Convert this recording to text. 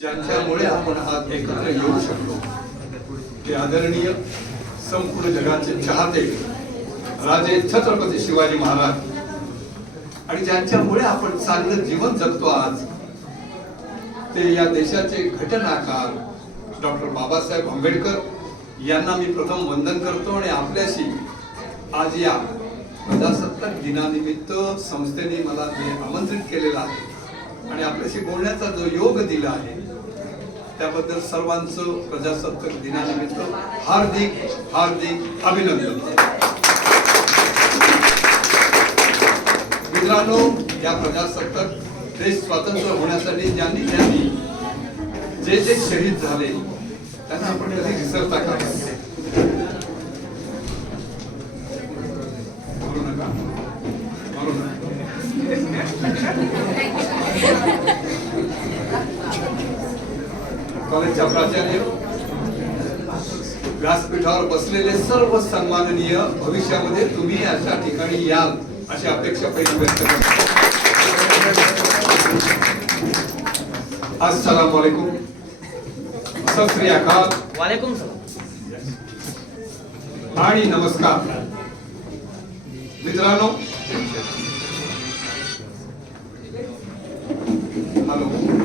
ज्यांच्यामुळे आपण आज एकत्र येऊ शकलो. ते आदरणीय संपूर्ण जगाचे चाहते राजे छत्रपती शिवाजी महाराज. आणि ज्यांच्यामुळे आपण चांगलं जीवन जगतो आज ते या देशाचे घटनाकार डॉक्टर बाबासाहेब आंबेडकर यांना मी प्रथम वंदन करतो आणि आपल्याशी आज या प्रजासत्ताक दिनानिमित्त संस्थेने मला जे आमंत्रित केलेलं आहे आणि आपल्याशी बोलण्याचा जो योग दिला आहे त्याबद्दल सर्वांचं प्रजासत्ताक दिनानिमित्त हार्दिक हार्दिक अभिनंदन. मित्रांनो या प्रजासत्ताक देश स्वातंत्र्य होण्यासाठी ज्यांनी ज्यांनी जे जे शहीद झाले त्यांना आपण कधी विसरता का? करू नका. नका. कॉलेजच्या प्राचार्य व्यासपीठावर बसलेले सर्व सन्माननीय भविष्यामध्ये तुम्ही अशा ठिकाणी याल अशी अपेक्षा पहिली व्यक्त करतो. अस्सलाम वालेकुम. सत श्री अकाल. वालेकुम सलाम आणि नमस्कार. मित्रांनो. हॅलो.